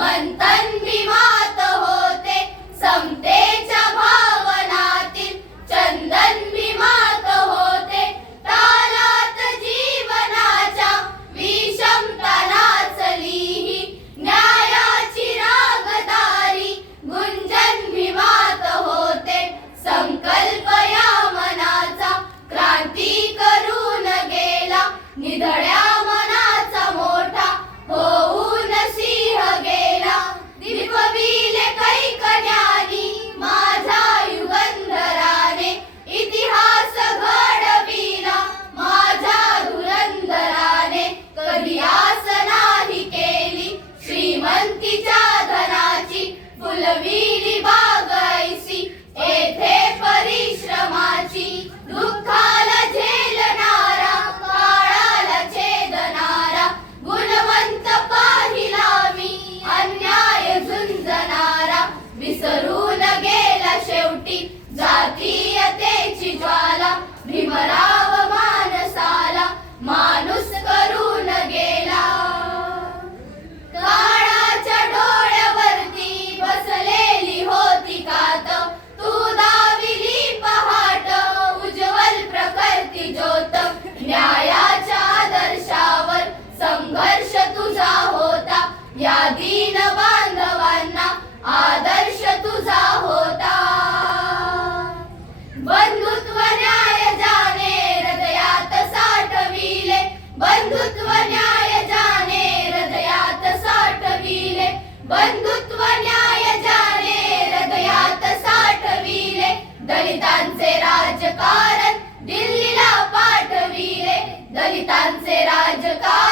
మంత உதவி दीन बांधवांना आदर्श तुझा होता. बंधुत्व न्याय जाणे हृदयात साठविले. बंधुत्व न्याय जाणे हृदयात साठविले. बंधुत्व न्याय जाणे हृदयात साठविले. दलितांचे राजकारण दिल्लीला पाठविले. दलितांचे राजकारण